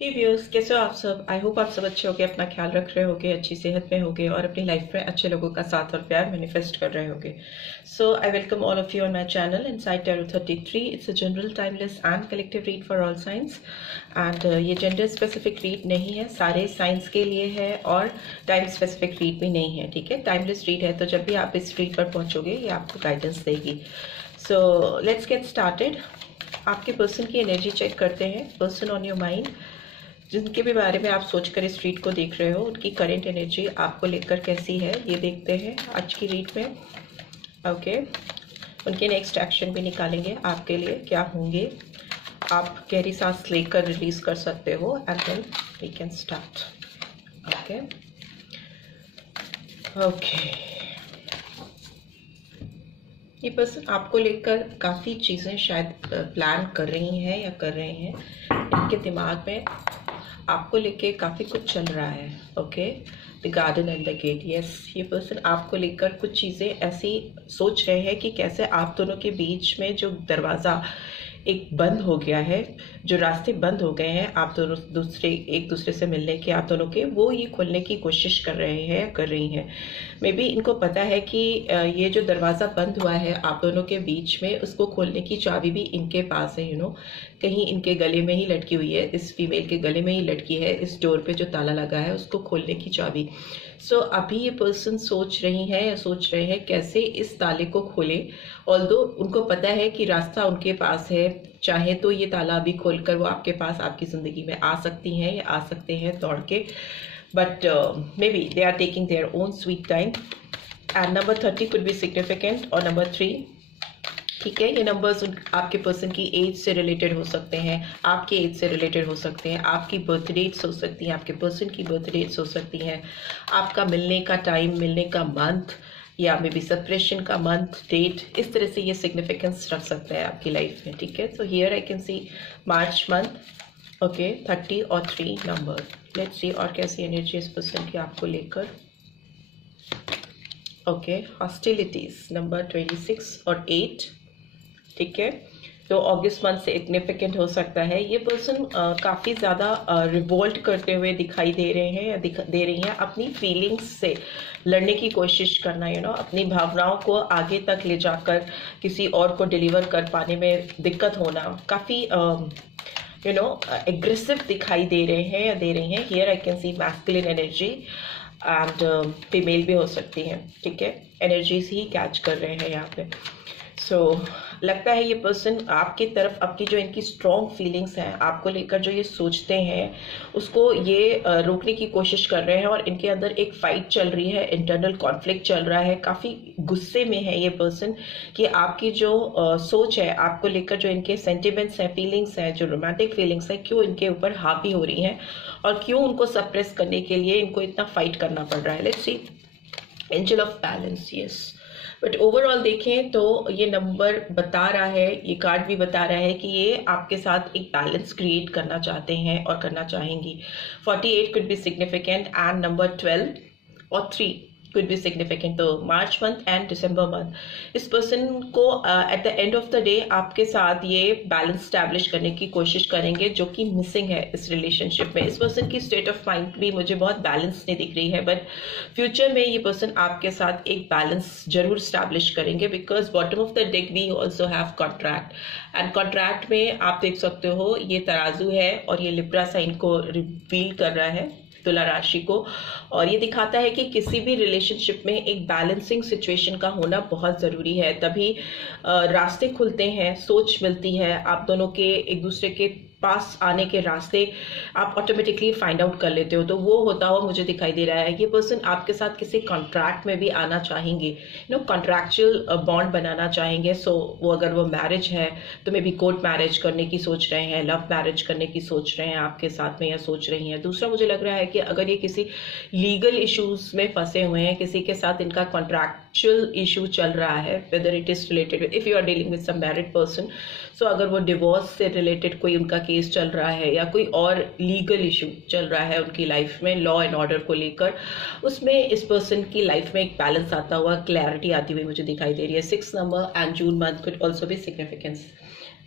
हे viewers, कैसे हो आप सब। आई होप आप सब अच्छे होगे, अपना ख्याल रख रहे होगे, अच्छी सेहत में होगे और अपनी लाइफ में अच्छे लोगों का साथ और प्यार मैनिफेस्ट कर रहे होगे। So I welcome all of you on my channel inside tarot 33। It's a general timeless and collective read for all signs and ये जेंडर स्पेसिफिक रीड नहीं है, सारे साइंस के लिए है और टाइम स्पेसिफिक रीड भी नहीं है। ठीक है, टाइमलेस रीड है, तो जब भी आप इस रीड पर पहुंचोगे ये आपको गाइडेंस देगी। So let's get started. आपके पर्सन की एनर्जी चेक करते हैं। पर्सन ऑन योर माइंड, जिनके भी बारे में आप सोचकर इस रीड को देख रहे हो, उनकी करंट एनर्जी आपको लेकर कैसी है ये देखते हैं आज की रीड में। ओके, उनके नेक्स्ट एक्शन भी निकालेंगे आपके लिए क्या होंगे। आप गहरी सांस लेकर रिलीज कर सकते हो and then we can start. Okay okay, ये पर्सन आपको लेकर काफ़ी चीज़ें शायद प्लान कर रही हैं या कर रहे हैं। इनके दिमाग में आपको लेके काफ़ी कुछ चल रहा है। Okay, the garden and the gate. Yes, ये पर्सन आपको लेकर कुछ चीज़ें ऐसी सोच रहे हैं कि कैसे आप दोनों के बीच में जो दरवाज़ा एक बंद हो गया है, जो रास्ते बंद हो गए हैं आप दोनों एक दूसरे से मिलने के, आप दोनों के, वो ये खोलने की कोशिश कर रहे हैं, कर रही हैं। मे बी इनको पता है कि ये जो दरवाज़ा बंद हुआ है आप दोनों के बीच में, उसको खोलने की चाबी भी इनके पास है। कहीं इनके गले में ही लटकी हुई है, इस फीमेल के गले में ही लटकी है, इस डोर पे जो ताला लगा है उसको खोलने की चाबी। सो अभी ये पर्सन सोच रही है या सोच रहे हैं कैसे इस ताले को खोले। ऑल्दो उनको पता है कि रास्ता उनके पास है, चाहे तो ये ताला अभी खोलकर वो आपके पास, आपकी ज़िंदगी में आ सकती हैं या आ सकते हैं दौड़ के, but may be they are taking their own sweet time. And number 30 could be significant और नंबर 3। ठीक है, ये नंबर्स आपके पर्सन की एज से रिलेटेड हो सकते हैं, आपके एज से रिलेटेड हो सकते हैं, आपकी बर्थ डेट्स हो सकती हैं, आपके पर्सन की बर्थ डेट्स हो सकती हैं, आपका मिलने का टाइम, मिलने का मंथ या मे बी सेपरेशन का मंथ, डेट, इस तरह से ये सिग्निफिकेंस रख सकता है आपकी लाइफ में। ठीक है, so here I can see March month. Okay, 30 और 3 नंबर। लेट्स सी और कैसी एनर्जी इस पर्सन की आपको लेकर। ओके, हॉस्टिलिटीज नंबर 26 और 8। ठीक है, तो अगस्त मंथ से सिग्निफिकेंट हो सकता है। ये पर्सन काफ़ी ज़्यादा रिवोल्ट करते हुए दिखाई दे रहे हैं या दे रही हैं, अपनी फीलिंग्स से लड़ने की कोशिश करना, अपनी भावनाओं को आगे तक ले जाकर किसी और को डिलीवर कर पाने में दिक्कत होना, काफ़ी एग्रेसिव दिखाई दे रहे हैं या दे रही हैं। Here I can see masculine energy and female भी हो सकती हैं। ठीक है, एनर्जीज ही कैच कर रहे हैं यहाँ पे। सो लगता है ये पर्सन आपकी तरफ अपनी जो इनकी स्ट्रॉन्ग फीलिंग्स हैं आपको लेकर, जो ये सोचते हैं उसको ये रोकने की कोशिश कर रहे हैं और इनके अंदर एक फाइट चल रही है, इंटरनल कॉन्फ्लिक्ट चल रहा है। काफ़ी गुस्से में है ये पर्सन कि आपकी जो सोच है आपको लेकर, जो इनके सेंटिमेंट्स हैं, फीलिंग्स हैं, जो रोमांटिक फीलिंग्स हैं, क्यों इनके ऊपर हावी हो रही हैं और क्यों उनको सप्रेस करने के लिए इनको इतना फाइट करना पड़ रहा है। Let's see, angel of balance. Yes, but overall देखें तो ये नंबर बता रहा है, ये कार्ड भी बता रहा है कि ये आपके साथ एक बैलेंस क्रिएट करना चाहते हैं और करना चाहेंगी। 48 could be significant and number 12 और 3 could be significant। तो March month and December month इस पर्सन को at the end of the day आपके साथ ये बैलेंस स्टैब्लिश करने की कोशिश करेंगे, जो कि मिसिंग है इस रिलेशनशिप में। इस पर्सन की स्टेट ऑफ माइंड भी मुझे बहुत बैलेंस नहीं दिख रही है, बट फ्यूचर में ये पर्सन आपके साथ एक बैलेंस जरूर स्टैब्लिश करेंगे, because bottom of the deck we also have contract and contract में आप देख सकते हो ये तराजू है और ये लिब्रा साइन को रिवील कर रहा है, तुला राशि को, और ये दिखाता है कि किसी भी रिलेशनशिप में एक बैलेंसिंग सिचुएशन का होना बहुत ज़रूरी है। तभी रास्ते खुलते हैं, सोच मिलती है, आप दोनों के एक दूसरे के पास आने के रास्ते आप ऑटोमेटिकली फाइंड आउट कर लेते हो। तो वो होता हुआ मुझे दिखाई दे रहा है। ये पर्सन आपके साथ किसी कॉन्ट्रैक्ट में भी आना चाहेंगे, कॉन्ट्रैक्चुअल बॉन्ड बनाना चाहेंगे। सो वो अगर वो मैरिज है तो मे बी कोर्ट मैरिज करने की सोच रहे हैं, लव मैरिज करने की सोच रहे हैं आपके साथ में या सोच रही हैं। दूसरा मुझे लग रहा है कि अगर ये किसी लीगल इश्यूज में फंसे हुए हैं, किसी के साथ इनका कॉन्ट्रैक्चुअल इशू चल रहा है, whether it is related, if you are dealing with some married person, so अगर वो डिवोर्स से रिलेटेड कोई उनका केस चल रहा है या कोई और लीगल इशू चल रहा है उनकी लाइफ में, लॉ एंड ऑर्डर को लेकर, उसमें इस पर्सन की लाइफ में एक बैलेंस आता हुआ, क्लैरिटी आती हुई मुझे दिखाई दे रही है। 6 number and June month could also भी significance.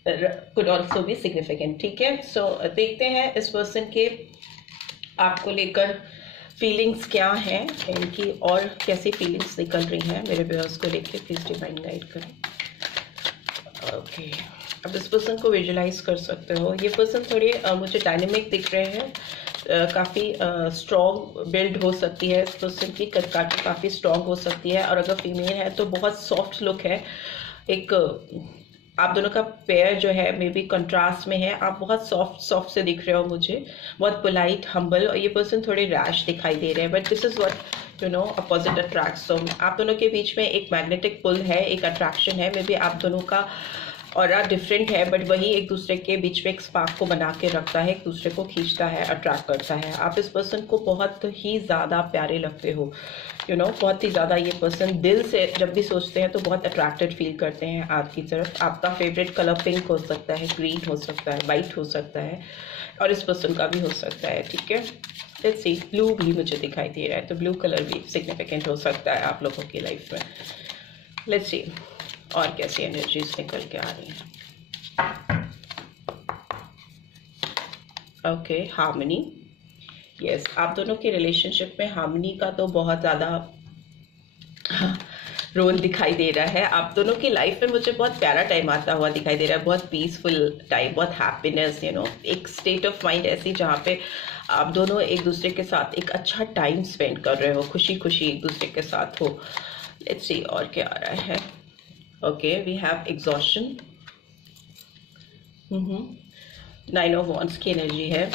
could also be significant, ठीक है। So देखते हैं इस पर्सन के आपको लेकर फीलिंग्स क्या हैं इनकी, और कैसी फीलिंग्स निकल रही हैं मेरे व्यूअर्स को लेके। प्लीज डिवाइन गाइड करें। ओके, अब इस पर्सन को विजुलाइज कर सकते हो। ये पर्सन थोड़े मुझे डायनेमिक दिख रहे हैं, काफ़ी स्ट्रॉन्ग बिल्ड हो सकती है इस पर्सन की, कदकाठी काफ़ी स्ट्रॉन्ग हो सकती है, और अगर फीमेल है तो बहुत सॉफ्ट लुक है। एक आप दोनों का पेयर जो है मे बी कंट्रास्ट में है। आप बहुत सॉफ्ट से दिख रहे हो मुझे, बहुत पोलाइट, हम्बल, और ये पर्सन थोड़े रैश दिखाई दे रहे हैं, but this is what you know opposite attracts. So आप दोनों के बीच में एक मैग्नेटिक पुल है, एक अट्रैक्शन है। मे बी आप दोनों का और डिफरेंट है, बट वही एक दूसरे के बीच में एक स्पार्क को बना के रखता है, एक दूसरे को खींचता है, अट्रैक्ट करता है। आप इस पर्सन को बहुत ही ज़्यादा प्यारे लगते हो, यू नो बहुत ही ज़्यादा। ये पर्सन दिल से जब भी सोचते हैं तो बहुत अट्रैक्टेड फील करते हैं आपकी तरफ। आपका फेवरेट कलर पिंक हो सकता है, ग्रीन हो सकता है, वाइट हो सकता है, और इस पर्सन का भी हो सकता है, ठीक है। लेट्स सी, ब्लू भी मुझे दिखाई दे रहा है, तो ब्लू कलर भी सिग्निफिकेंट हो सकता है आप लोगों की लाइफ में। लेट्स सी और कैसी एनर्जीज निकल के आ रही हैं। Okay, harmony. यस, आप दोनों के रिलेशनशिप में हार्मनी का तो बहुत ज़्यादा रोल दिखाई दे रहा है। आप दोनों की लाइफ में मुझे बहुत प्यारा टाइम आता हुआ दिखाई दे रहा है, बहुत पीसफुल टाइम, बहुत हैप्पीनेस, यू नो एक स्टेट ऑफ माइंड ऐसी जहाँ पे आप दोनों एक दूसरे के साथ एक अच्छा टाइम स्पेंड कर रहे हो, खुशी खुशी एक दूसरे के साथ हो। लेट्स सी और क्या आ रहा है। Okay, we have exhaustion. 9 of wands की एनर्जी है,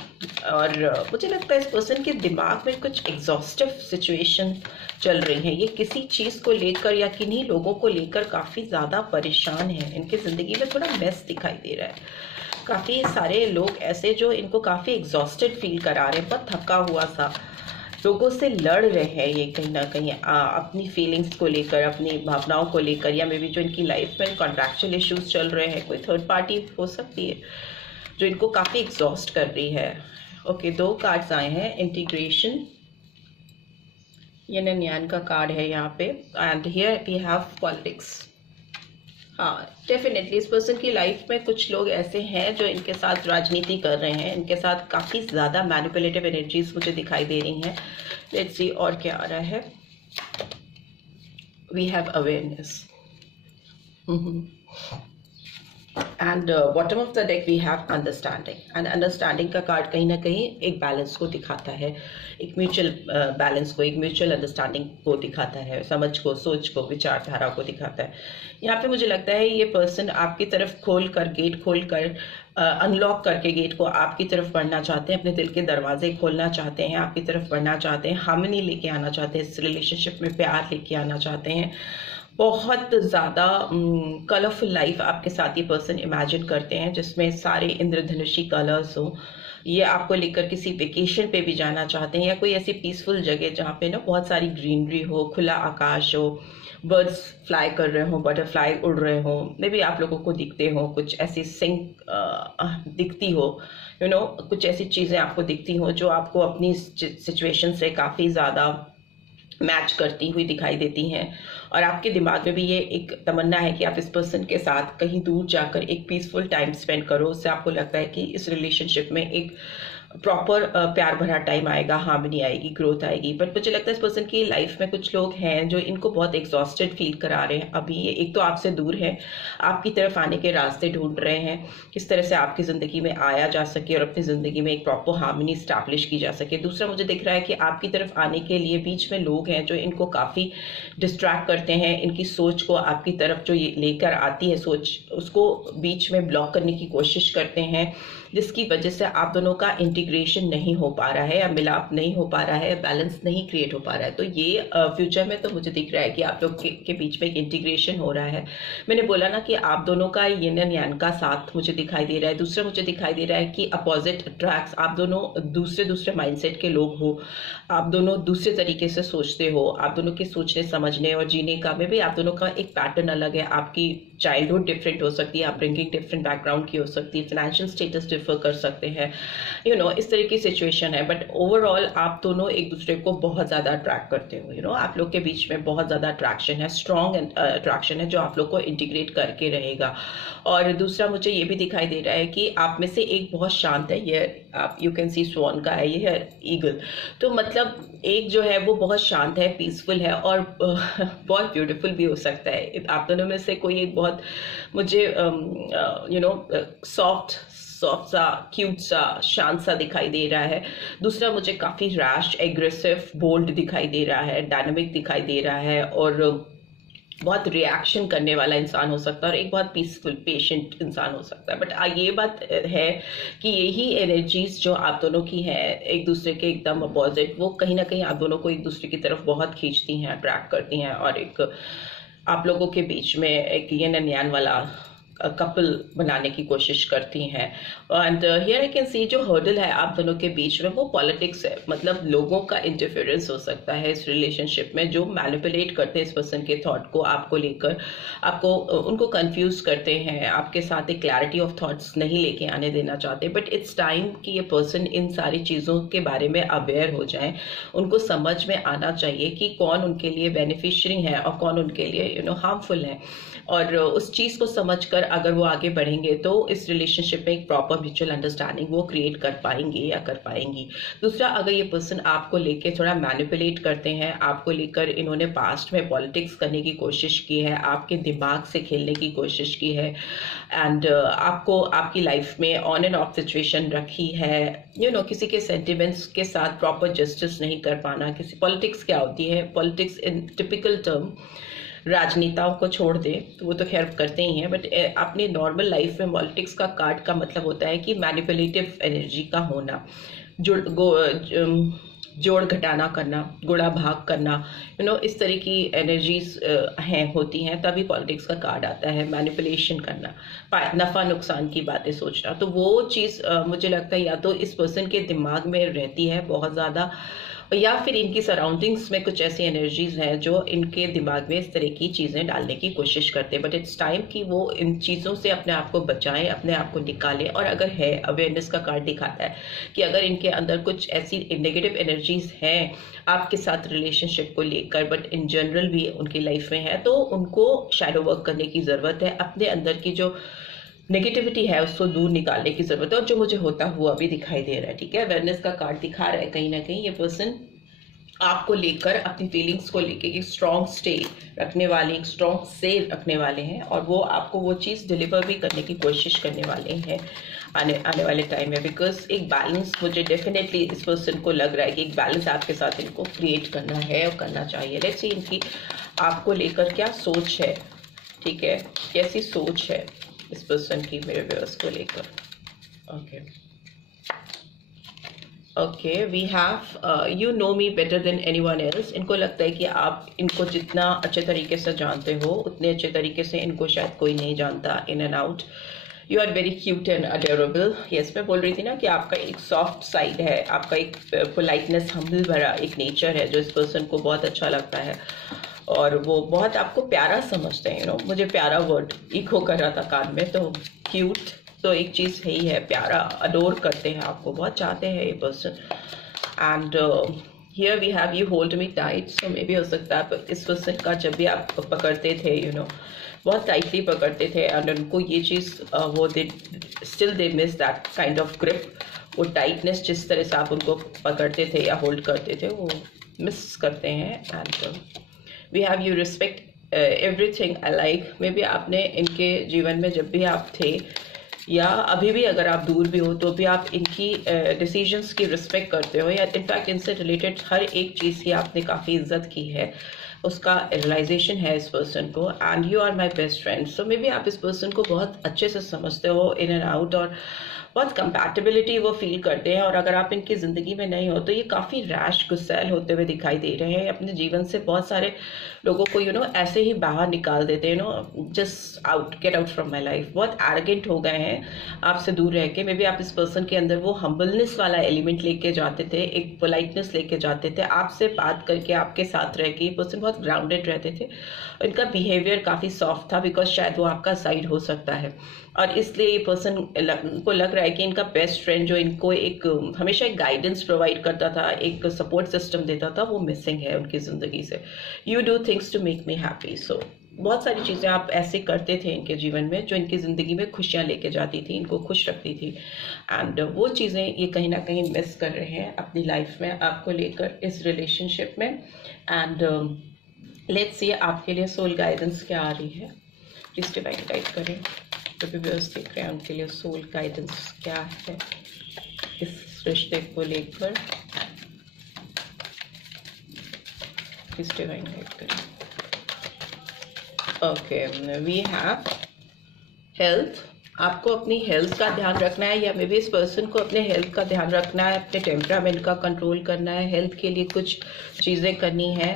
और मुझे लगता है इस पर्सन के दिमाग में कुछ एग्जॉस्टिव सिचुएशन चल रही है। ये किसी चीज़ को लेकर या किन्हीं लोगों को लेकर काफ़ी ज़्यादा परेशान है। इनकी ज़िंदगी में थोड़ा मेस दिखाई दे रहा है। काफ़ी सारे लोग ऐसे जो इनको काफ़ी एग्जॉस्टेड फील करा रहे हैं, बहुत थका हुआ सा, लोगों से लड़ रहे हैं ये कहीं ना कहीं अपनी फीलिंग्स को लेकर, अपनी भावनाओं को लेकर, या मे बी जो इनकी लाइफ में कॉन्ट्रैक्चुअल इश्यूज चल रहे हैं, कोई थर्ड पार्टी हो सकती है जो इनको काफ़ी एग्जॉस्ट कर रही है। ओके, 2 कार्ड्स आए हैं, इंटीग्रेशन, यिन एंड यांग का कार्ड है यहाँ पे, and here we have politics. हाँ, डेफिनेटली इस पर्सन की लाइफ में कुछ लोग ऐसे हैं जो इनके साथ राजनीति कर रहे हैं, इनके साथ काफ़ी ज़्यादा मैनिपुलेटिव एनर्जीज मुझे दिखाई दे रही हैं। लेट्स सी और क्या आ रहा है। We have awareness, and bottom of the deck we have understanding. And understanding का कार्ड कहीं ना कहीं एक बैलेंस को दिखाता है, एक म्यूचुअल बैलेंस को, एक म्यूचुअल अंडरस्टैंडिंग को दिखाता है, समझ को, सोच को, विचारधारा को दिखाता है। यहाँ पे मुझे लगता है ये पर्सन आपकी तरफ खोल कर, गेट खोल कर, अनलॉक करके गेट को आपकी तरफ बढ़ना चाहते हैं, अपने दिल के दरवाजे खोलना चाहते हैं, आपकी तरफ बढ़ना चाहते हैं, हार्मनी लेके आना चाहते हैं, इस रिलेशनशिप में प्यार लेके आना चाहते हैं। बहुत ज़्यादा कलरफुल लाइफ आपके साथ ये पर्सन इमेजिन करते हैं, जिसमें सारे इंद्रधनुषी कलर्स हो। ये आपको लेकर किसी वेकेशन पे भी जाना चाहते हैं, या कोई ऐसी पीसफुल जगह जहाँ पे ना बहुत सारी ग्रीनरी हो, खुला आकाश हो, बर्ड्स फ्लाई कर रहे हो, बटरफ्लाई उड़ रहे हो, मे बी आप लोगों को दिखते हो, कुछ ऐसी सिंक दिखती हो, यू नो कुछ ऐसी चीज़ें आपको दिखती हो जो आपको अपनी सिचुएशन से काफ़ी ज़्यादा मैच करती हुई दिखाई देती हैं। और आपके दिमाग में भी ये एक तमन्ना है कि आप इस पर्सन के साथ कहीं दूर जाकर एक पीसफुल टाइम स्पेंड करो। उससे आपको लगता है कि इस रिलेशनशिप में एक प्रॉपर प्यार भरा टाइम आएगा, हार्मनी आएगी, ग्रोथ आएगी। बट मुझे लगता है इस पर्सन की लाइफ में कुछ लोग हैं जो इनको बहुत एग्जॉस्टेड फील करा रहे हैं अभी। ये एक तो आपसे दूर है, आपकी तरफ आने के रास्ते ढूंढ रहे हैं, किस तरह से आपकी ज़िंदगी में आया जा सके और अपनी ज़िंदगी में एक प्रॉपर हार्मनी स्टैब्लिश की जा सके। दूसरा मुझे दिख रहा है कि आपकी तरफ आने के लिए बीच में लोग हैं जो इनको काफ़ी डिस्ट्रैक्ट करते हैं, इनकी सोच को आपकी तरफ जो ये लेकर आती है सोच, उसको बीच में ब्लॉक करने की कोशिश करते हैं, जिसकी वजह से आप दोनों का इंटीग्रेशन नहीं हो पा रहा है, या मिलाप नहीं हो पा रहा है, बैलेंस नहीं क्रिएट हो पा रहा है। तो ये फ्यूचर में तो मुझे दिख रहा है कि आप लोग के बीच में एक इंटीग्रेशन हो रहा है। मैंने बोला ना कि आप दोनों का यिन एंड यांग का साथ मुझे दिखाई दे रहा है। दूसरा मुझे दिखाई दे रहा है कि अपोजिट अट्रैक्ट्स, आप दोनों दूसरे माइंडसेट के लोग हो, आप दोनों दूसरे तरीके से सोचते हो, आप दोनों के सोचने समझने और जीने का में भी आप दोनों का एक पैटर्न अलग है, आपकी चाइल्डहुड डिफरेंट हो सकती है, अपब्रिंगिंग डिफरेंट बैकग्राउंड की हो सकती है, फाइनेंशियल स्टेटस डिफर कर सकते हैं, इस तरह की सिचुएशन है। बट ओवरऑल आप दोनों एक दूसरे को बहुत ज़्यादा अट्रैक्ट करते हो, आप लोग के बीच में बहुत ज़्यादा अट्रैक्शन है, स्ट्रॉन्ग अट्रैक्शन है जो आप लोग को इंटीग्रेट करके रहेगा। और दूसरा मुझे ये भी दिखाई दे रहा है कि आप में से एक बहुत शांत है, ये आप यू कैन सी स्वॉन का है, ये है ईगल। तो मतलब एक जो है वो बहुत शांत है, पीसफुल है और बहुत ब्यूटीफुल भी हो सकता है। आप दोनों में से कोई एक बहुत मुझे सॉफ्ट सा, क्यूट सा, शांत सा दिखाई दे रहा है। दूसरा मुझे काफ़ी रैश, एग्रेसिव, बोल्ड दिखाई दे रहा है, डायनामिक दिखाई दे रहा है और बहुत रिएक्शन करने वाला इंसान हो सकता है और एक बहुत पीसफुल, पेशेंट इंसान हो सकता है। बट ये बात है कि यही एनर्जीज जो आप दोनों की है एक दूसरे के एकदम अपोजिट, वो कहीं ना कहीं आप दोनों को एक दूसरे की तरफ बहुत खींचती हैं, अट्रैक्ट करती हैं और एक आप लोगों के बीच में एक यिन एंड यांग वाला कपल बनाने की कोशिश करती हैं। And here I can see जो हर्डल है आप दोनों के बीच में वो पॉलिटिक्स है। मतलब लोगों का इंटरफेरेंस हो सकता है इस रिलेशनशिप में, जो मैनिपुलेट करते हैं इस पर्सन के थॉट को आपको लेकर, आपको उनको कंफ्यूज करते हैं, आपके साथ एक क्लैरिटी ऑफ थॉट्स नहीं लेके आने देना चाहते। बट इट्स टाइम कि ये पर्सन इन सारी चीज़ों के बारे में अवेयर हो जाएं, उनको समझ में आना चाहिए कि कौन उनके लिए बेनिफिशियरी है और कौन उनके लिए हार्मफुल है। और उस चीज़ को समझकर अगर वो आगे बढ़ेंगे तो इस रिलेशनशिप में एक प्रॉपर म्यूचुअल अंडरस्टैंडिंग वो क्रिएट कर पाएंगे या कर पाएंगी। दूसरा, अगर ये पर्सन आपको लेके थोड़ा मैनिपुलेट करते हैं, आपको लेकर इन्होंने पास्ट में पॉलिटिक्स करने की कोशिश की है, आपके दिमाग से खेलने की कोशिश की है एंड आपको आपकी लाइफ में ऑन एंड ऑफ सिचुएशन रखी है, किसी के सेंटिमेंट्स के साथ प्रॉपर जस्टिस नहीं कर पाना। किसी पॉलिटिक्स क्या होती है, पॉलिटिक्स इन टिपिकल टर्म राजनेताओं को छोड़ दे तो वो तो खैर करते ही हैं, बट अपनी नॉर्मल लाइफ में पॉलिटिक्स का कार्ड का मतलब होता है कि मैनिपुलेटिव एनर्जी का होना, जोड़ घटाना करना, गुणा भाग करना, इस तरह की एनर्जीज होती हैं, तभी पॉलिटिक्स का कार्ड आता है। मैनिपुलेशन करना, नफ़ा नुकसान की बातें सोचना, तो वो चीज़ मुझे लगता है या तो इस पर्सन के दिमाग में रहती है बहुत ज़्यादा, या फिर इनकी सराउंडिंग्स में कुछ ऐसी एनर्जीज हैं जो इनके दिमाग में इस तरह की चीज़ें डालने की कोशिश करते हैं। बट इट्स टाइम कि वो इन चीज़ों से अपने आप को बचाएं, अपने आप को निकालें। और अगर है, अवेयरनेस का कार्ड दिखाता है कि अगर इनके अंदर कुछ ऐसी नेगेटिव एनर्जीज हैं आपके साथ रिलेशनशिप को लेकर, बट इन जनरल भी उनकी लाइफ में है, तो उनको शैडो वर्क करने की ज़रूरत है। अपने अंदर की जो नेगेटिविटी है उसको दूर निकालने की जरूरत है, और जो मुझे होता हुआ भी दिखाई दे रहा है। ठीक है, अवेयरनेस का कार्ड दिखा रहा है कहीं ना कहीं ये पर्सन आपको लेकर, अपनी फीलिंग्स को लेकर एक स्ट्रॉन्ग स्टे रखने वाले, एक स्ट्रॉन्ग से रखने वाले हैं, और वो आपको वो चीज़ डिलीवर भी करने की कोशिश करने वाले हैं आने वाले टाइम में। बिकॉज एक बैलेंस मुझे डेफिनेटली इस पर्सन को लग रहा है कि एक बैलेंस आपके साथ इनको क्रिएट करना है और करना चाहिए। लेट्स सी इनकी आपको लेकर क्या सोच है। ठीक है, कैसी सोच है इस पर्सन की मेरे व्यूअर्स को लेकर। Okay, we have you know me better than anyone else. इनको लगता है कि आप इनको जितना अच्छे तरीके से जानते हो उतने अच्छे तरीके से इनको शायद कोई नहीं जानता, in and out. You are very cute and adorable. Yes, मैं बोल रही थी ना कि आपका एक सॉफ्ट साइड है, आपका एक पोलाइटनेस, हम्बल भरा एक नेचर है जो इस पर्सन को बहुत अच्छा लगता है, और वो बहुत आपको प्यारा समझते हैं। मुझे प्यारा वर्ड इको कर रहा था कान में, तो क्यूट तो एक चीज़ है ही है, प्यारा, अडोर करते हैं, आपको बहुत चाहते हैं ये person. And here we have you hold me tight. So मे भी हो सकता है इस पर्सन का जब भी आप पकड़ते थे बहुत टाइटली पकड़ते थे, एंड उनको ये चीज़ वो they still they miss that kind of grip, वो टाइटनेस जिस तरह से आप उनको पकड़ते थे या होल्ड करते थे वो मिस करते हैं। And we have you respect everything I like. May be आपने इनके जीवन में जब भी आप थे या अभी भी अगर आप दूर भी हो तो भी आप इनकी डिसीजंस की रिस्पेक्ट करते हो, या इनफैक्ट इनसे रिलेटेड हर एक चीज़ की आपने काफ़ी इज्जत की है, उसका रियलाइजेशन है इस पर्सन को। And you are my best friend. So may be आप इस पर्सन को बहुत अच्छे से समझते हो इन एंड आउट, और बहुत कंपैटिबिलिटी वो फील करते हैं, और अगर आप इनकी ज़िंदगी में नहीं हो तो ये काफ़ी रैश गुस्सैल होते हुए दिखाई दे रहे हैं। अपने जीवन से बहुत सारे लोगों को ऐसे ही बाहर निकाल देते हैं, just out, get out from my life. बहुत एरोगेंट हो गए हैं आपसे दूर रह के। मे बी आप इस पर्सन के अंदर वो हम्बलनेस वाला एलिमेंट लेके जाते थे, एक पोलाइटनेस लेके जाते थे। आपसे बात करके, आपके साथ रह के ये पर्सन बहुत ग्राउंडेड रहते थे। इनका बिहेवियर काफ़ी सॉफ्ट था, बिकॉज शायद वो आपका साइड हो सकता है, और इसलिए ये पर्सन को लग रहा है कि इनका बेस्ट फ्रेंड जो इनको एक हमेशा एक गाइडेंस प्रोवाइड करता था, एक सपोर्ट सिस्टम देता था, वो मिसिंग है उनकी ज़िंदगी से। You do things to make me happy. So बहुत सारी चीज़ें आप ऐसे करते थे इनके जीवन में जो इनकी ज़िंदगी में खुशियाँ लेके जाती थी, इनको खुश रखती थी, एंड वो चीज़ें ये कहीं ना कहीं मिस कर रहे हैं अपनी लाइफ में आपको लेकर इस रिलेशनशिप में। एंड लेट्स सी आपके लिए सोल गाइडेंस क्या आ रही है, प्लीज डिवाइन गाइड करें। तो व्यूअर्स देख रहे हैं उनके लिए सोल गाइडेंस क्या है इस रिश्ते को लेकर, प्लीज डिवाइन गाइड करें। Okay, we have health. आपको अपनी हेल्थ का ध्यान रखना है, या मे बी इस पर्सन को अपने हेल्थ का ध्यान रखना है, अपने टेम्परामेंट का कंट्रोल करना है, हेल्थ के लिए कुछ चीज़ें करनी है,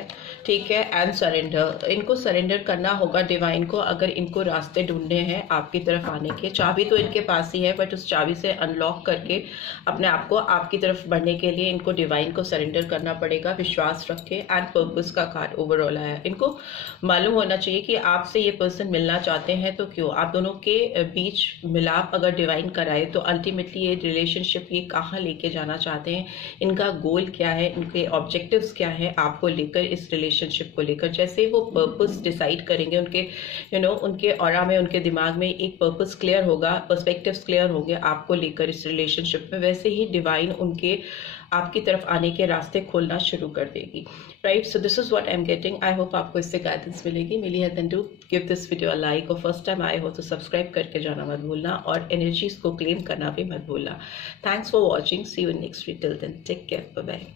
ठीक है। एंड सरेंडर, इनको सरेंडर करना होगा डिवाइन को, अगर इनको रास्ते ढूंढने हैं आपकी तरफ आने के। चाबी तो इनके पास ही है, बट उस चाबी से अनलॉक करके अपने आप को आपकी तरफ बढ़ने के लिए इनको डिवाइन को सरेंडर करना पड़ेगा, विश्वास रखे। एंड पर्पस का कार्ड ओवरऑल आया। इनको मालूम होना चाहिए कि आपसे ये पर्सन मिलना चाहते हैं, तो क्यों आप दोनों के बीच मिलाप अगर डिवाइन कराए तो अल्टीमेटली ये रिलेशनशिप ये कहाँ लेके जाना चाहते हैं, इनका गोल क्या है, इनके ऑब्जेक्टिव्स क्या है आपको लेकर, इस रिलेशनशिप को लेकर। जैसे वो पर्पस डिसाइड करेंगे, उनके उनके ऑरा में, उनके दिमाग में एक पर्पस क्लियर होगा, पर्सपेक्टिव्स क्लियर होंगे आपको लेकर इस रिलेशनशिप में, वैसे ही डिवाइन उनके आपकी तरफ आने के रास्ते खोलना शुरू कर देगी, right. So this is what I am getting. I hope आपको इससे गाइडेंस मिलेगी। मिली है then do give this video a like, और फर्स्ट टाइम आए हो तो सब्सक्राइब करके जाना मत भूलना, और एनर्जीज को क्लेम करना भी मत भूलना। Thanks for watching, see you in next video, till then take care, bye bye.